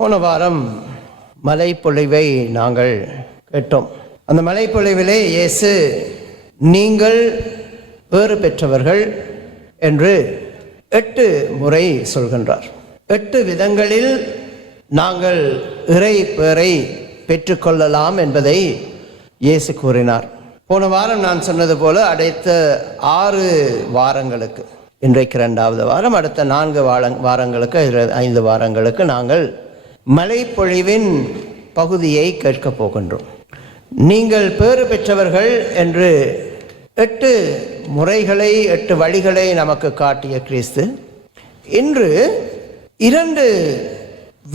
போன வாரம் மலைப்பொழிவை நாங்கள் கேட்டோம். அந்த மலைப்பொழிவிலே இயேசு நீங்கள் வேறு பெற்றவர்கள் என்று 8 முறை சொல்கின்றார். 8 விதங்களில் நாங்கள் இறை பேரை பெற்றுக்கொள்ளலாம் என்பதை இயேசு கூறினார். போன வாரம் நான் சொன்னது போல அடுத்த 6 வாரங்களுக்கு, இன்றைக்கு 2வது வாரம், அடுத்த 4 வாரங்களுக்கு 5 வாரங்களுக்கு நாங்கள் மலைப்பொழிவின் பகுதியை கேட்கப் போகின்றோம். நீங்கள் பேறு பெற்றவர்கள் என்று 8 முறைகளை 8 வழிகளை நமக்கு காட்டிய கிறிஸ்து இன்று 2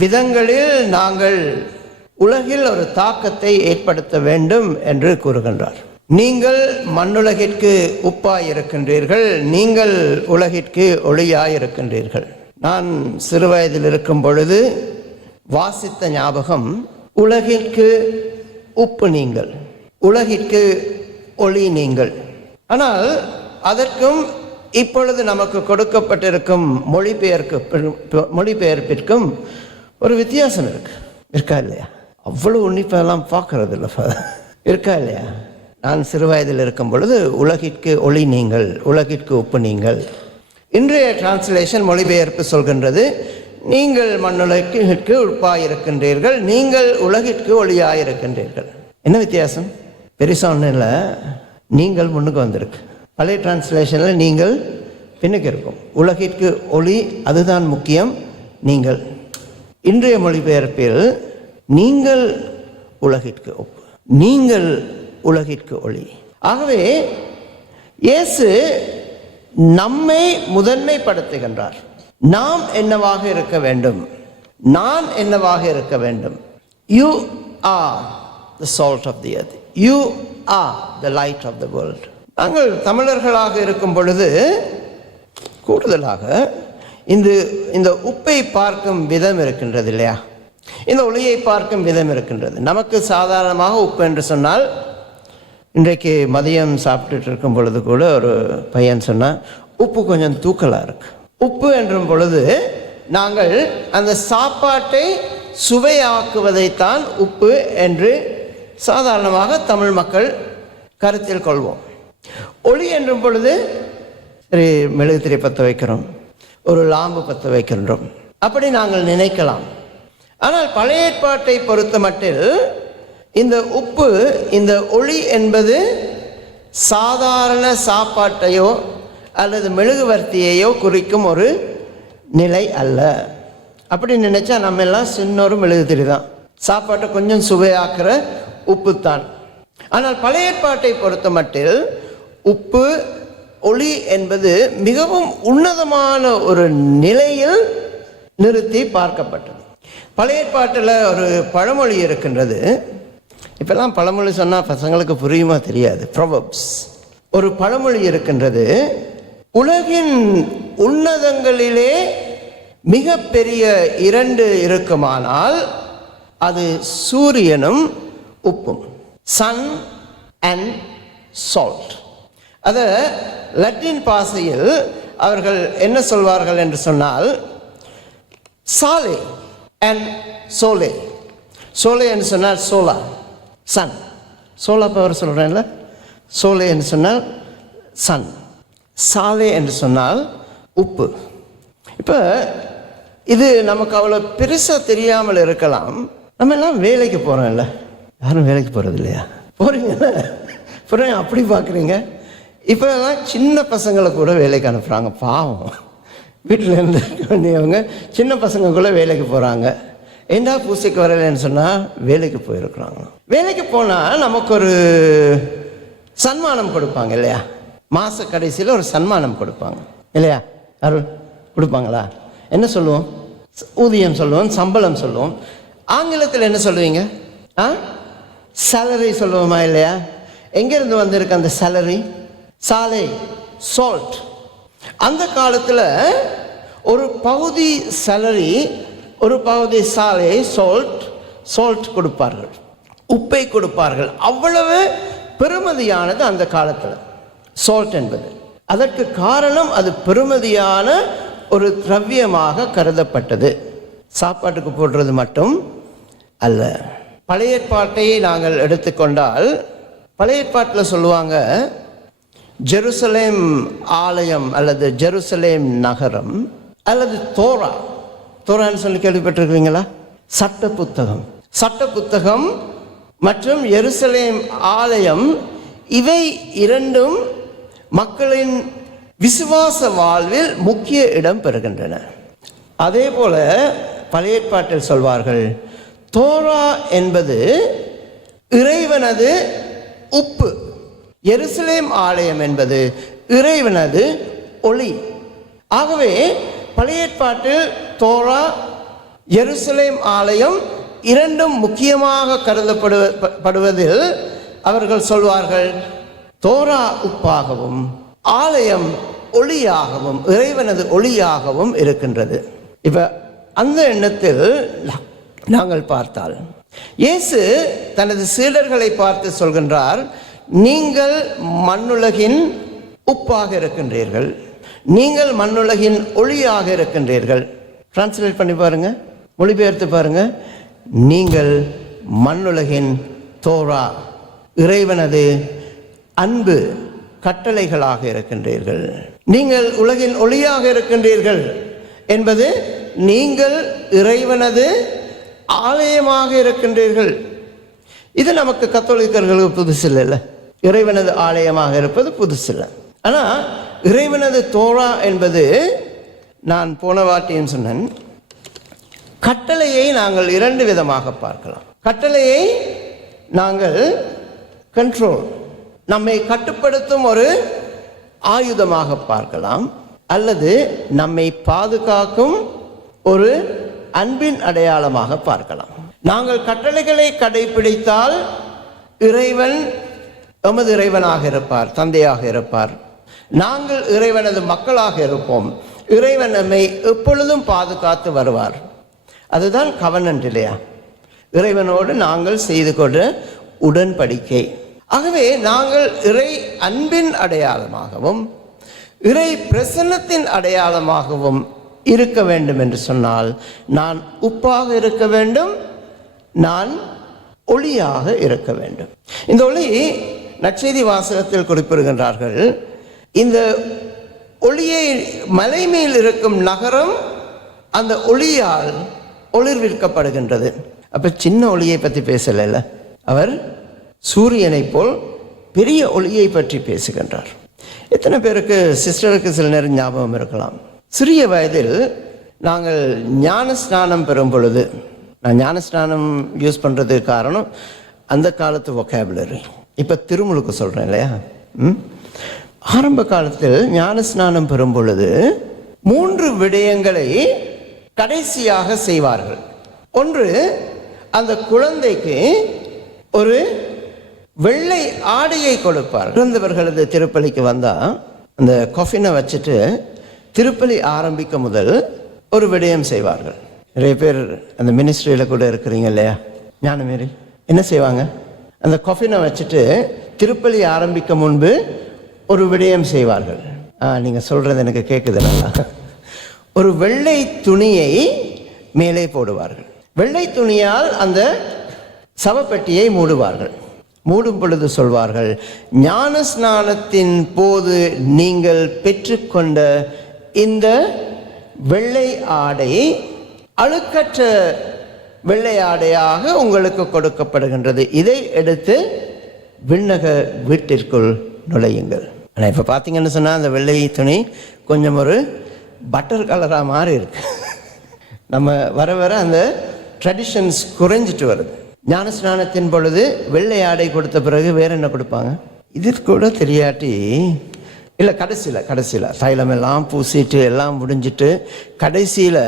விதங்களில் நாங்கள் உலகில் ஒரு தாக்கத்தை ஏற்படுத்த வேண்டும் என்று கூறுகின்றார். நீங்கள் மண்ணுலகிற்கு உப்பாய் இருக்கின்றீர்கள், நீங்கள் உலகிற்கு ஒளியாய் இருக்கின்றீர்கள். நான் சிறுவயதில் இருக்கும் பொழுது வாசித்த ஞாபகம், உலகிற்கு உப்பு நீங்கள், உலகிற்கு ஒளி நீங்கள். ஆனால் அதற்கும் இப்பொழுது நமக்கு கொடுக்கப்பட்டிருக்கும் மொழிபெயர்ப்பிற்கும் ஒரு வித்தியாசம் இருக்கா இல்லையா? அவ்வளவு உன்னிப்பெல்லாம் பார்க்கறது இல்லை, இருக்கா இல்லையா? நான் சிறுவயதில் இருக்கும் பொழுது உலகிற்கு ஒளி நீங்கள், உலகிற்கு உப்பு நீங்கள். இன்றைய டிரான்ஸ்லேஷன் மொழிபெயர்ப்பு சொல்கின்றது, நீங்கள் மண்ணுலகிற்கு உப்பாய் இருக்கின்றீர்கள், நீங்கள் உலகிற்கு ஒளியாய் இருக்கின்றீர்கள். என்ன வித்தியாசம்? பெருசா ஒன்றும் இல்லை. நீங்கள் முன்னுக்கு வந்திருக்கு. பழைய டிரான்ஸ்லேஷனில் நீங்கள் பின்னுக்கு இருக்கும். உலகிற்கு ஒளி, அதுதான் முக்கியம். நீங்கள். இன்றைய மொழிபெயர்ப்பில் நீங்கள் உலகிற்கு உப்பு, நீங்கள் உலகிற்கு ஒளி. ஆகவே இயேசு நம்மை முதன்மைப்படுத்துகின்றார். நாம் என்னவாக இருக்க வேண்டும்? நான் என்னவாக இருக்க வேண்டும்? You are the salt of the earth. You are the light of the world. நாங்கள் தமிழர்களாக இருக்கும் பொழுது கூடுதலாக இந்த உப்பை பார்க்கும் விதம் இருக்கின்றது இல்லையா? இந்த ஒளியை பார்க்கும் விதம் இருக்கின்றது. நமக்கு சாதாரணமாக உப்பு என்று சொன்னால், இன்றைக்கு மதியம் சாப்பிட்டுட்டு இருக்கும் பொழுது கூட ஒரு பையன் சொன்னால் உப்பு கொஞ்சம் தூக்கலாக இருக்கு. உப்பு என்றும் பொழுது நாங்கள் அந்த சாப்பாட்டை சுவையாக்குவதைத்தான் உப்பு என்று சாதாரணமாக தமிழ் மக்கள் கருத்தில் கொள்வோம். ஒளி என்றும் பொழுது சரி, மெழுகுதிரி பற்ற வைக்கிறோம், ஒரு லாம்பு பற்ற வைக்கின்றோம், அப்படி நாங்கள் நினைக்கலாம். ஆனால் பழைய ஏற்பாட்டை பொறுத்த மட்டில் இந்த உப்பு, இந்த ஒளி என்பது சாதாரண சாப்பாட்டையோ அல்லது மெழுகுவர்த்தியையோ குறிக்கும் ஒரு நிலை அல்ல. அப்படி நினைச்சா நம்ம எல்லாம் சின்ன ஒரு மெழுகுதிரி தான், சாப்பாட்டை கொஞ்சம் சுவையாக்குற உப்பு தான். ஆனால் பழைய ஏற்பாட்டை பொறுத்த மட்டில் உப்பு, ஒளி என்பது மிகவும் உன்னதமான ஒரு நிலையில் நிறுத்தி பார்க்கப்பட்டது. பழைய ஏற்பாட்டில் ஒரு பழமொழி இருக்கின்றது. இப்பெல்லாம் பழமொழி சொன்னால் பசங்களுக்கு புரியுமா தெரியாது. ப்ரோவர்ப்ஸ். ஒரு பழமொழி இருக்கின்றது, உலகின் உன்னதங்களிலே மிக பெரிய 2 இருக்குமானால் அது சூரியனும் உப்பும். Sun and salt. அதை லத்தீன் பாஷையில் அவர்கள் என்ன சொல்வார்கள் என்று சொன்னால், சாலே அண்ட் சோலே. சோலே என்று சொன்னால் சோலா, சன். சோலா பவர் சொல்கிறேன்ல, சோலே என்று சொன்னால் சன், சாலே என்று சொன்னால் உப்பு. இப்போ இது நமக்கு அவ்வளோ பெருசாக தெரியாமல் இருக்கலாம். நம்ம எல்லாம் வேலைக்கு போகிறோம் இல்லை? யாரும் வேலைக்கு போகிறது இல்லையா? போகிறீங்கல்ல, போகிறீங்க. அப்படி பார்க்குறீங்க. இப்போ எல்லாம் சின்ன பசங்களை கூட வேலைக்கு அனுப்புகிறாங்க. பாவம், வீட்டில் இருந்து வேண்டியவங்க சின்ன பசங்க கூட வேலைக்கு போகிறாங்க. ஏண்டா பூசைக்கு வரலைன்னு சொன்னால் வேலைக்கு போயிருக்கிறாங்க. வேலைக்கு போனால் நமக்கு ஒரு சன்மானம் கொடுப்பாங்க இல்லையா? மாத கடைசியில் ஒரு சன்மானம் கொடுப்பாங்க இல்லையா? அருள் கொடுப்பாங்களா? என்ன சொல்லுவோம்? ஊதியம் சொல்லுவோம், சம்பளம் சொல்லுவோம். ஆங்கிலத்தில் என்ன சொல்லுவீங்க? சேலரி சொல்லுவோமா இல்லையா? எங்கேருந்து வந்திருக்கு அந்த சேலரி? சாலை, சால்ட். அந்த காலத்தில் ஒரு பகுதி சேலரி, ஒரு பகுதி சாலை, சால்ட் கொடுப்பார்கள், உப்பை கொடுப்பார்கள். அவ்வளவு பெருமதியானது அந்த காலத்தில் சால்ட் என்பது. அதற்கு காரணம் அது பெருமதியான ஒரு திரவியமாக கருதப்பட்டது. சாப்பாட்டுக்கு போடுறது மட்டும் அல்ல. பழைய ஏற்பாட்டை நாங்கள் எடுத்துக்கொண்டால் பழைய ஏற்பாட்டில் சொல்லுவாங்க, ஜெருசலேம் ஆலயம் அல்லது ஜெருசலேம் நகரம் அல்லது தோரான்னு சொல்லி கேள்விப்பட்டிருக்கிறீங்களா? சட்ட புத்தகம் மற்றும் எருசலேம் ஆலயம், இவை இரண்டும் மக்களின் விசுவாச வாழ்வில் முக்கிய இடம் பெறுகின்றன. அதே போல பழைய ஏற்பாட்டில் சொல்வார்கள், தோரா என்பது இறைவனது உப்பு, எருசலேம் ஆலயம் என்பது இறைவனது ஒளி. ஆகவே பழைய ஏற்பாட்டில் தோரா, எருசலேம் ஆலயம் இரண்டும் முக்கியமாக கருதப்படுவதில் அவர்கள் சொல்வார்கள், தோரா உப்பாகவும் ஆலயம் ஒளியாகவும் இறைவனது ஒளியாகவும் இருக்கின்றது. இப்ப அந்த எண்ணத்தில் நாங்கள் பார்த்தால் இயேசு தனது சீடர்களை பார்த்து சொல்கின்றார், நீங்கள் மண்ணுலகின் உப்பாக இருக்கின்றீர்கள், நீங்கள் மண்ணுலகின் ஒளியாக இருக்கின்றீர்கள். டிரான்ஸ்லேட் பண்ணி பாருங்க, மொழிபெயர்த்து பாருங்க. நீங்கள் மண்ணுலகின் தோரா, இறைவனது அன்பு கட்டளைகளாக இருக்கின்றீர்கள். நீங்கள் உலகின் ஒளியாக இருக்கின்றீர்கள் என்பது நீங்கள் இறைவனது ஆலயமாக இருக்கின்றீர்கள். இது நமக்கு கத்தோலிக்கர்களுக்கு புதுசு இல்லை. இறைவனது ஆலயமாக இருப்பது புதுசு இல்லை. ஆனால் இறைவனது தோரா என்பது, நான் போன வாட்டியும் சொன்னேன், கட்டளையை நாங்கள் இரண்டு விதமாக பார்க்கலாம். கட்டளையை நாங்கள் கண்ட்ரோல், நம்மை கட்டுப்படுத்தும் ஒரு ஆயுதமாக பார்க்கலாம், அல்லது நம்மை பாதுகாக்கும் ஒரு அன்பின் அடையாளமாக பார்க்கலாம். நாங்கள் கட்டளைகளை கடைபிடித்தால் இறைவன் எமது இறைவனாக இருப்பார், தந்தையாக இருப்பார். நாங்கள் இறைவனது மக்களாக இருப்போம். இறைவன் நம்மை எப்பொழுதும் பாதுகாத்து வருவார். அதுதான் கவனன்ட் இல்லையா? இறைவனோடு நாங்கள் செய்து கொண்ட உடன்படிக்கை. ஆகவே நாங்கள் இறை அன்பின் அடையாளமாகவும் இறை பிரசன்னத்தின் அடையாளமாகவும் இருக்க வேண்டும் என்று சொன்னால், நான் உப்பாக இருக்க வேண்டும், நான் ஒளியாக இருக்க வேண்டும். இந்த ஒளி நற்செய்தி வாசகத்தில் குறிப்பிடுகின்றார்கள், இந்த ஒளியை மலை மேல் இருக்கும் நகரம் அந்த ஒளியால் ஒளிர்விற்கப்படுகின்றது. அப்ப சின்ன ஒளியை பற்றி பேசல, அவர் சூரியனை போல் பெரிய ஒளியை பற்றி பேசுகின்றார். எத்தனை பேருக்கு சிஸ்டருக்கு சில நேரம் ஞாபகம் இருக்கலாம், சிறிய வயதில் நாங்கள் ஞான ஸ்நானம் பெறும் பொழுது, நான் ஞான ஸ்நானம் யூஸ் பண்ணுறதுக்கு காரணம் அந்த காலத்து வொக்காபுலரி, இப்போ திருமுழுக்கு சொல்கிறேன் இல்லையா. ஆரம்ப காலத்தில் ஞான ஸ்நானம் பெறும் பொழுது 3 விடயங்களை கடைசியாக செய்வார்கள். ஒன்று, அந்த குழந்தைக்கு ஒரு வெள்ளை ஆடையை கொடுப்பார். இறந்தவர்களது திருப்பலிக்கு வந்தால் அந்த கொஃபினை வச்சுட்டு திருப்பலி ஆரம்பிக்க முதல் ஒரு விடயம் செய்வார்கள். நிறைய பேர் அந்த மினிஸ்ட்ரியில் கூட இருக்கிறீங்க இல்லையா, ஞானமேரி, என்ன செய்வாங்க, அந்த கொஃபினை வச்சுட்டு திருப்பலி ஆரம்பிக்க முன்பு ஒரு விடயம் செய்வார்கள். நீங்கள் சொல்கிறது எனக்கு கேட்குது நல்லா. ஒரு வெள்ளை துணியை மேலே போடுவார்கள். வெள்ளை துணியால் அந்த சவப்பெட்டியை மூடுவார்கள். மூடும் பொழுது சொல்வார்கள், ஞான ஸ்நானத்தின் போது நீங்கள் பெற்றுக்கொண்ட இந்த வெள்ளை ஆடை அழுக்கற்ற வெள்ளை ஆடையாக உங்களுக்கு கொடுக்கப்படுகின்றது. இதை எடுத்து விண்ணக வீட்டிற்குள் நுழையுங்கள். ஆனால் இப்போ பார்த்தீங்கன்னு சொன்னால் அந்த வெள்ளை துணி கொஞ்சம் ஒரு பட்டர் கலராக மாறி இருக்கு. நம்ம வர வர அந்த ட்ரெடிஷன்ஸ் குறைஞ்சிட்டு வருது. ஞான ஸ்நானத்தின் பொழுது வெள்ளை ஆடை கொடுத்த பிறகு வேற என்ன கொடுப்பாங்க, இது கூட தெரியாட்டி இல்லை, கடைசியில் தைலம் எல்லாம் பூசிட்டு எல்லாம் முடிஞ்சிட்டு கடைசியில்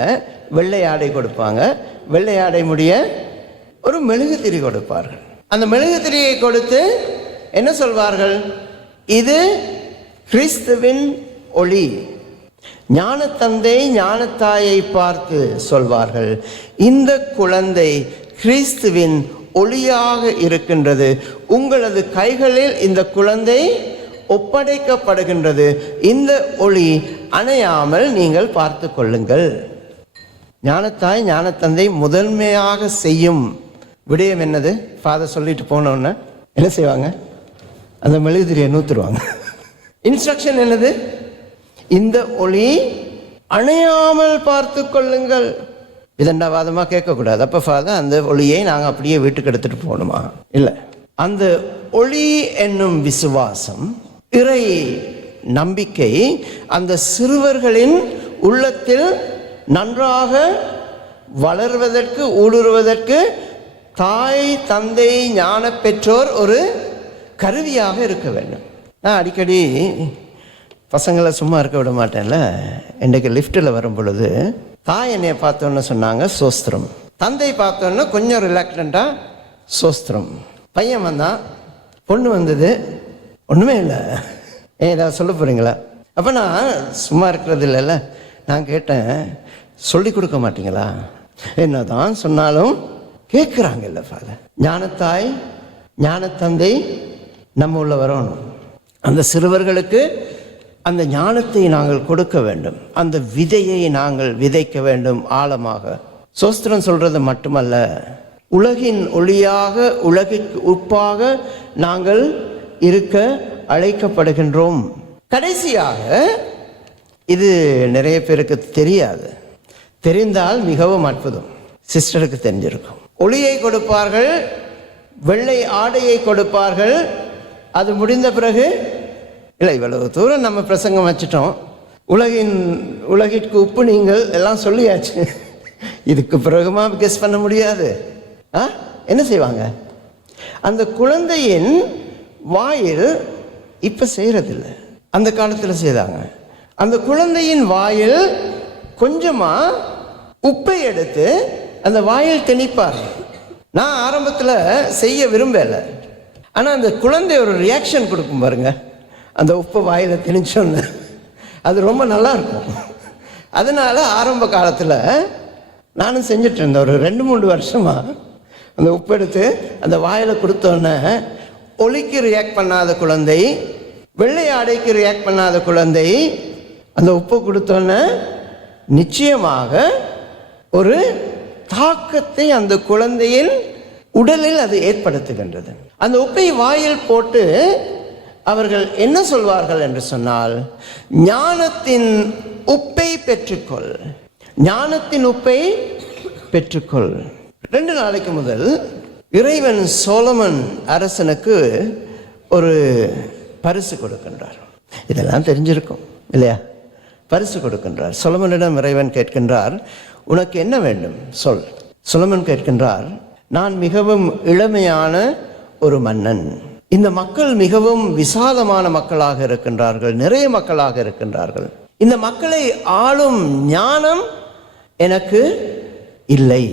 வெள்ளை ஆடை கொடுப்பாங்க. வெள்ளை ஆடை முடிய ஒரு மெழுகுதிரி கொடுப்பார்கள். அந்த மெழுகுதிரியை கொடுத்து என்ன சொல்வார்கள், இது கிறிஸ்துவின் ஒளி. ஞானத்தந்தை ஞானத்தாயை பார்த்து சொல்வார்கள், இந்த குழந்தை கிறிஸ்துவின் ஒளியாக இருக்கின்றது. உங்களது கைகளில் இந்த குழந்தை ஒப்படைக்கப்படுகின்றது. இந்த ஒளி அணையாமல் நீங்கள் பார்த்து கொள்ளுங்கள். ஞானத்தாய் ஞானத்தந்தை முதன்மையாக செய்யும் விடயம் என்னது? ஃபாதர் சொல்லிட்டு போனோன்னு என்ன செய்வாங்க? அந்த மெழுகுதிரியை நூற்றுருவாங்க. இன்ஸ்ட்ரக்ஷன் என்னது? இந்த ஒளி அணையாமல் பார்த்து கொள்ளுங்கள். இதண்டாவாதமாக கேட்கக்கூடாது. அப்போ ஃபாதர் அந்த ஒளியை நாங்கள் அப்படியே வீட்டுக்கு எடுத்துகிட்டு போகணுமா? இல்லை. அந்த ஒளி என்னும் விசுவாசம், இறை நம்பிக்கை அந்த சிறுவர்களின் உள்ளத்தில் நன்றாக வளர்வதற்கு, ஊடுருவதற்கு தாய் தந்தை ஞான பெற்றோர் ஒரு கருவியாக இருக்க வேண்டும். நான் அடிக்கடி பசங்களை சும்மா இருக்க விட மாட்டேன்ல. இன்றைக்கு லிஃப்ட்டில் வரும் பொழுது தாய் என்னையை பார்த்தோன்னு சொன்னாங்க சோஸ்திரம், தந்தை பார்த்தோன்னா கொஞ்சம் ரிலாக்டண்ட்டாக சோஸ்திரம். பையன் வந்தான், பொண்ணு வந்தது, ஒன்றுமே இல்லை. ஏதாவது சொல்ல போகிறீங்களா? அப்போ நான் சும்மா இருக்கிறது இல்லைல்ல, நான் கேட்டேன், சொல்லி கொடுக்க மாட்டீங்களா? என்ன தான் சொன்னாலும் கேட்குறாங்கல்ல ஃபாதர். ஞானத்தாய் ஞானத்தந்தை நம்ம உள்ள வரணும். அந்த சிறுவர்களுக்கு அந்த ஞானத்தை நாங்கள் கொடுக்க வேண்டும், அந்த விதையை நாங்கள் விதைக்க வேண்டும் ஆழமாக. சோஸ்திரம் சொல்கிறது மட்டுமல்ல, உலகின் ஒளியாக, உலகிற்கு உப்பாக நாங்கள் இருக்க அழைக்கப்படுகின்றோம். கடைசியாக, இது நிறைய பேருக்கு தெரியாது, தெரிந்தால் மிகவும் அற்புதம். சிஸ்டருக்கு தெரிஞ்சிருக்கும். ஒளியை கொடுப்பார்கள், வெள்ளை ஆடையை கொடுப்பார்கள். அது முடிந்த பிறகு, இல்லை இவ்வளவு தூரம் நம்ம பிரசங்கம் வச்சிட்டோம், உலகிற்கு உப்பு நீங்கள் எல்லாம் சொல்லியாச்சு, இதுக்கு பிறகுமா கெஸ் பண்ண முடியாது? என்ன செய்வாங்க? அந்த குழந்தையின் வாயில் இப்போ செய்கிறதில்லை, அந்த காலத்தில் செய்தாங்க. அந்த குழந்தையின் வாயில் கொஞ்சமாக உப்பை எடுத்து அந்த வாயில் திணிப்பார். நான் ஆரம்பத்தில் செய்ய விரும்பலை, ஆனால் அந்த குழந்தை ஒரு ரியாக்ஷன் கொடுக்கும் பாருங்க, அந்த உப்பை வாயில் திணிச்சோன்னு, அது ரொம்ப நல்லா இருக்கும். அதனால் ஆரம்ப காலத்தில் நானும் செஞ்சுட்டு இருந்தேன். ஒரு 2-3 வருஷமாக அந்த உப்பு எடுத்து அந்த வாயில் கொடுத்தோன்னே, ஒளிக்கு ரியாக்ட் பண்ணாத குழந்தை, வெள்ளை ஆடைக்கு ரியாக்ட் பண்ணாத குழந்தை, அந்த உப்பு கொடுத்தோன்னே நிச்சயமாக ஒரு தாக்கத்தை அந்த குழந்தையின் உடலில் அது ஏற்படுத்துகின்றது. அந்த உப்பை வாயில் போட்டு அவர்கள் என்ன சொல்வார்கள் என்று சொன்னால், ஞானத்தின் உப்பை பெற்றுக்கொள், ஞானத்தின் உப்பை பெற்றுக்கொள். 2 நாளைக்கு முதல் இறைவன் சோலமன் அரசனுக்கு ஒரு பரிசு கொடுக்கின்றார். இதெல்லாம் தெரிஞ்சிருக்கும் இல்லையா? பரிசு கொடுக்கின்றார். சொலமனிடம் இறைவன் கேட்கின்றார், உனக்கு என்ன வேண்டும் சொல். சொலமன் கேட்கின்றார், நான் மிகவும் இளமையான ஒரு மன்னன், இந்த மக்கள் மிகவும் விசாலமான மக்களாக இருக்கின்றார்கள், நிறைய மக்களாக இருக்கின்றார்கள், இந்த மக்களை ஆளும் ஞானம் எனக்கு இல்லை,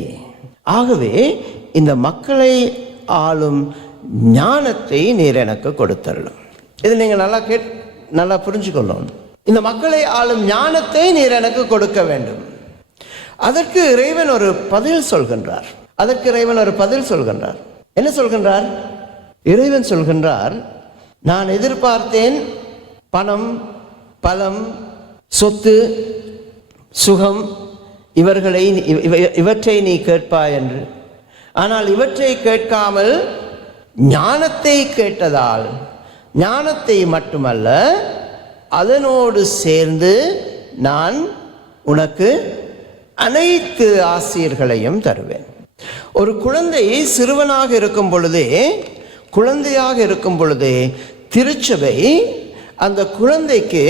ஆகவே இந்த மக்களை ஆளும் ஞானத்தை நீர் எனக்கு கொடுத்தரலும். இது நீங்கள் நல்லா புரிஞ்சுக்கொள்ளணும். இந்த மக்களை ஆளும் ஞானத்தை நீர் எனக்கு கொடுக்க வேண்டும். அதற்கு இறைவன் ஒரு பதில் சொல்கின்றார். என்ன சொல்கின்றார்? இறைவன் சொல்கின்றார், நான் எதிர்பார்த்தேன் பணம், பலம், சொத்து, சுகம், இவற்றை நீ கேட்பாய் என்று. ஆனால் இவற்றை கேட்காமல் ஞானத்தை கேட்டதால், ஞானத்தை மட்டுமல்ல அதனோடு சேர்ந்து நான் உனக்கு அனைத்து ஆசீர்களையும் தருவேன். ஒரு குழந்தை சிறுவனாக இருக்கும் பொழுதே, குழந்தையாக இருக்கும் பொழுதே திருச்சபை அந்த குழந்தைக்கு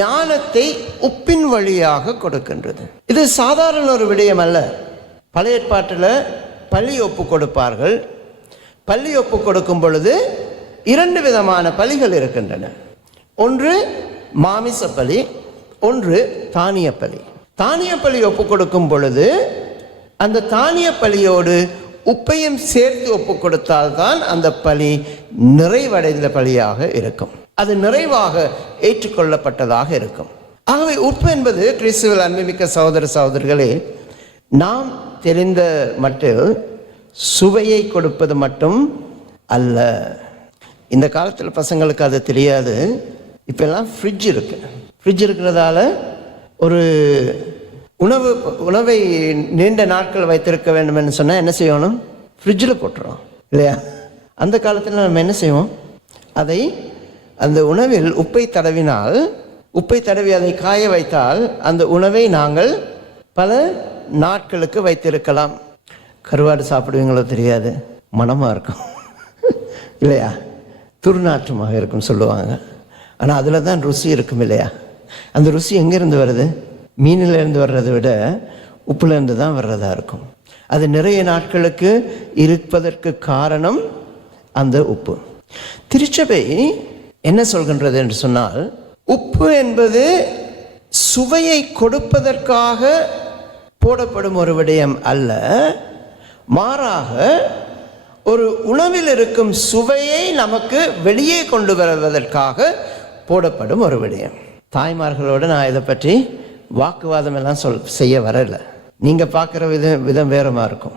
ஞானத்தை உப்பின் வழியாக கொடுக்கின்றது. இது சாதாரண ஒரு விடயம் அல்ல. பழைய ஏற்பாட்டில் பள்ளி ஒப்பு கொடுப்பார்கள். பள்ளி ஒப்பு கொடுக்கும் பொழுது 2 விதமான பலிகள் இருக்கின்றன. ஒன்று மாமிச பலி, ஒன்று தானிய பலி. தானிய பலி ஒப்பு கொடுக்கும் பொழுது அந்த தானிய பலியோடு உப்பையும் சேர்த்து ஒப்பு கொடுத்தால்தான் அந்த பலி நிறைவடைந்த பலியாக இருக்கும், அது நிறைவாக ஏற்றுக்கொள்ளப்பட்டதாக இருக்கும். ஆகவே உப்பு என்பது கிறிஸ்துவில் அன்புமிக்க சகோதர சகோதரிகளே, நாம் தெரிந்த மட்டில் சுவையை கொடுப்பது மட்டும் அல்ல. இந்த காலத்தில் பசங்களுக்கு அது தெரியாது. இப்போல்லாம் ஃப்ரிட்ஜ் இருக்கிறதால ஒரு உணவை நீண்ட நாட்கள் வைத்திருக்க வேண்டும் என்று சொன்னால் என்ன செய்யணும்? ஃப்ரிட்ஜில் போட்டுறோம் இல்லையா? அந்த காலத்தில் நம்ம என்ன செய்வோம்? அந்த உணவில் உப்பை தடவி அதை காய வைத்தால் அந்த உணவை நாங்கள் பல நாட்களுக்கு வைத்திருக்கலாம். கருவாடு சாப்பிடுவீங்களோ தெரியாது, மணமாக இருக்கும் இல்லையா? துர்நாற்றமாக இருக்கும் சொல்லுவாங்க. ஆனால் அதில் தான் ருசி இருக்கும் இல்லையா? அந்த ருசி எங்கேருந்து வருது? மீனிலேருந்து வர்றதை விட உப்புலேருந்து தான் வர்றதா இருக்கும். அது நிறைய நாட்களுக்கு இருப்பதற்கு காரணம் அந்த உப்பு. திருச்சபை என்ன சொல்கின்றது என்று சொன்னால், உப்பு என்பது சுவையை கொடுப்பதற்காக போடப்படும் ஒரு விடயம் அல்ல, மாறாக ஒரு உணவில் இருக்கும் சுவையை நமக்கு வெளியே கொண்டு வருவதற்காக போடப்படும் ஒரு விடயம். தாய்மார்களோடு நான் இதை பற்றி வாக்குவாதம் எல்லாம் செய்ய வரல. நீங்கள் பார்க்குற விதம் வேறமா இருக்கும்.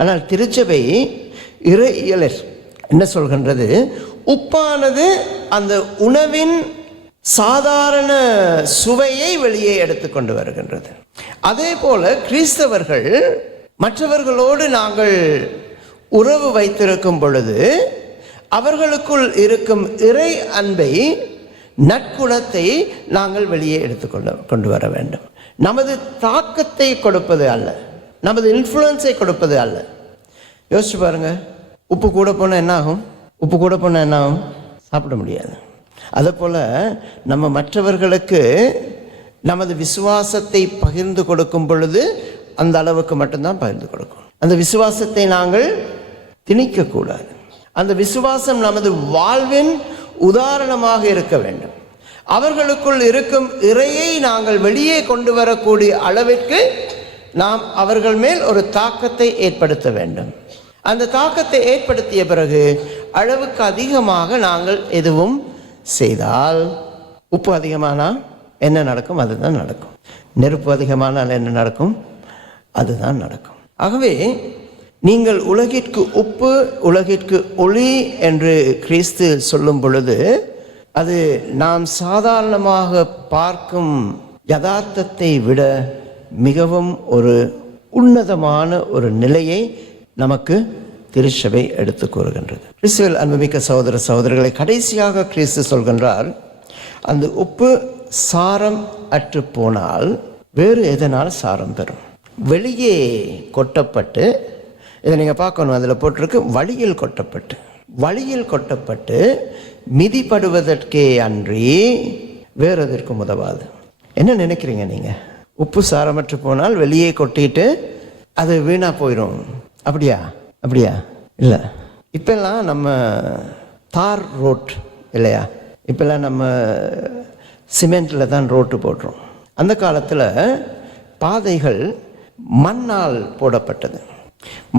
ஆனால் திருச்சபை இறையியலர் என்ன சொல்கின்றது? உப்பானது அந்த உணவின் சாதாரண சுவையை வெளியே எடுத்துக்கொண்டு வருகின்றது. அதே போல கிறிஸ்தவர்கள் மற்றவர்களோடு நாங்கள் உறவு வைத்திருக்கும் பொழுது அவர்களுக்குள் இருக்கும் இறை அன்பை, நற்குணத்தை நாங்கள் வெளியே கொண்டு வர வேண்டும். நமது தாக்கத்தை கொடுப்பது அல்ல, நமது இன்ஃப்ளூயன்ஸை கொடுப்பது அல்ல. யோசிச்சு பாருங்க, உப்பு கூட போனால் என்ன ஆகும்? சாப்பிட முடியாது. அதே போல் நம்ம மற்றவர்களுக்கு நமது விசுவாசத்தை பகிர்ந்து கொடுக்கும் பொழுது அந்த அளவுக்கு மட்டும்தான் பகிர்ந்து கொடுக்கும். அந்த விசுவாசத்தை நாங்கள் திணிக்கக்கூடாது. அந்த விசுவாசம் நமது வாழ்வின் உதாரணமாக இருக்க வேண்டும். அவர்களுக்குள் இருக்கும் இறையை நாங்கள் வெளியே கொண்டு வரக்கூடிய அளவிற்கு நாம் அவர்கள் மேல் ஒரு தாக்கத்தை ஏற்படுத்த வேண்டும். அந்த தாக்கத்தை ஏற்படுத்திய பிறகு அளவுக்கு அதிகமாக நாங்கள் எதுவும் செய்தால், உப்பு அதிகமானால் என்ன நடக்கும்? அதுதான் நடக்கும். நெருப்பு அதிகமானால் என்ன நடக்கும்? அதுதான் நடக்கும். ஆகவே நீங்கள் உலகிற்கு உப்பு, உலகிற்கு ஒளி என்று கிறிஸ்து சொல்லும் பொழுது அது நாம் சாதாரணமாக பார்க்கும் யதார்த்தத்தை விட மிகவும் ஒரு உன்னதமான ஒரு நிலையை நமக்கு திருச்சபை எடுத்து கூறுகின்றது. கிறிஸ்துவில் அன்புமிக்க சகோதர சகோதரிகளை, கடைசியாக கிறிஸ்து சொல்கின்றார், அந்த உப்பு சாரம் அற்று போனால் வேறு எதனால் சாரம் பெறும்? வெளியே கொட்டப்பட்டு, இதை நீங்கள் பார்க்கணும், அதில் போட்டிருக்கு வழியில் கொட்டப்பட்டு மிதிப்படுவதற்கே அன்றி வேறு எதற்கும் உதவாது. என்ன நினைக்கிறீங்க நீங்கள்? உப்பு சாரமற்று போனால் வெளியே கொட்டிட்டு அது வீணாக போயிடும், அப்படியா இல்லை. இப்பெல்லாம் நம்ம தார் ரோட் இல்லையா? இப்பெல்லாம் நம்ம சிமெண்ட்டில் தான் ரோட்டு போடுறோம். அந்த காலத்தில் பாதைகள் மண்ணால் போடப்பட்டது.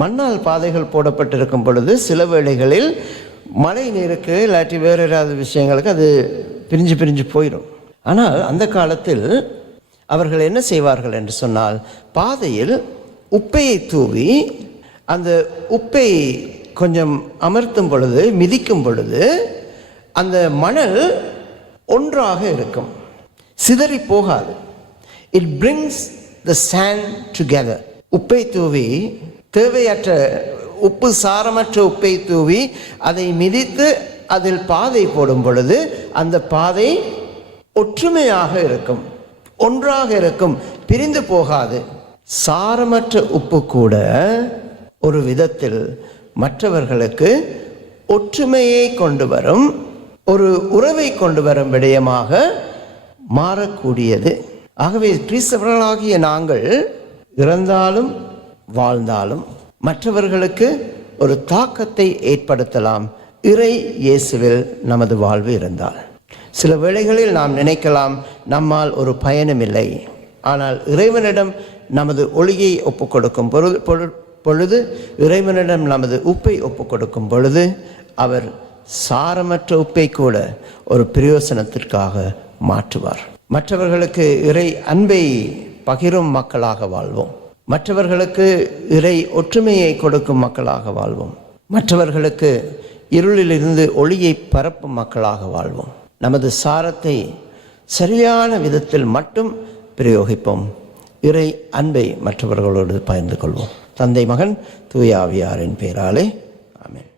மண்ணால் பாதைகள் போடப்பட்டிருக்கும் பொழுது சில வேளைகளில் மழை நீருக்கு இல்லாட்டி வேறு ஏதாவது விஷயங்களுக்கு அது பிரிஞ்சு போயிடும். ஆனால் அந்த காலத்தில் அவர்கள் என்ன செய்வார்கள் என்று சொன்னால், பாதையில் உப்பையை தூவி அந்த உப்பை கொஞ்சம் அமர்த்தும் பொழுது, மிதிக்கும் பொழுது அந்த மணல் ஒன்றாக இருக்கும், சிதறி போகாது. It brings the sand together. உப்பை தூவி, தேவையற்ற உப்பு சாரமற்ற உப்பை தூவி அதை மிதித்து அதில் பாதை போடும் பொழுது அந்த பாதை ஒற்றுமையாக இருக்கும், ஒன்றாக இருக்கும், பிரிந்து போகாது. சாரமற்ற உப்பு கூட ஒரு விதத்தில் மற்றவர்களுக்கு ஒற்றுமையை கொண்டு வரும், ஒரு உறவை கொண்டு வரும் விடயமாக மாறக்கூடியது. ஆகவே கிறிஸ்தவர்களாகிய நாங்கள் இறந்தாலும் வாழ்ந்தாலும் மற்றவர்களுக்கு ஒரு தாக்கத்தை ஏற்படுத்தலாம், இறை இயேசுவில் நமது வாழ்வு இருந்தால். சில வேளைகளில் நாம் நினைக்கலாம், நம்மால் ஒரு பயனும் இல்லை. ஆனால் இறைவனிடம் நமது ஒளியை ஒப்புக் கொடுக்கும் பொழுது, இறைவனிடம் நமது உப்பை ஒப்புக் கொடுக்கும் பொழுது, அவர் சாரமற்ற உப்பை கூட ஒரு பிரயோசனத்திற்காக மாற்றுவார். மற்றவர்களுக்கு இறை அன்பை பகிரும் மக்களாக வாழ்வோம். மற்றவர்களுக்கு இறை ஒற்றுமையை கொடுக்கும் மக்களாக வாழ்வோம். மற்றவர்களுக்கு இருளிலிருந்து ஒளியை பரப்பும் மக்களாக வாழ்வோம். நமது சாரத்தை சரியான விதத்தில் மட்டும் பிரயோகிப்போம். இறை அன்பை மற்றவர்களோடு பகிர்ந்து கொள்வோம். தந்தை, மகன், தூய ஆவியாரின் பெயராலே ஆமென்.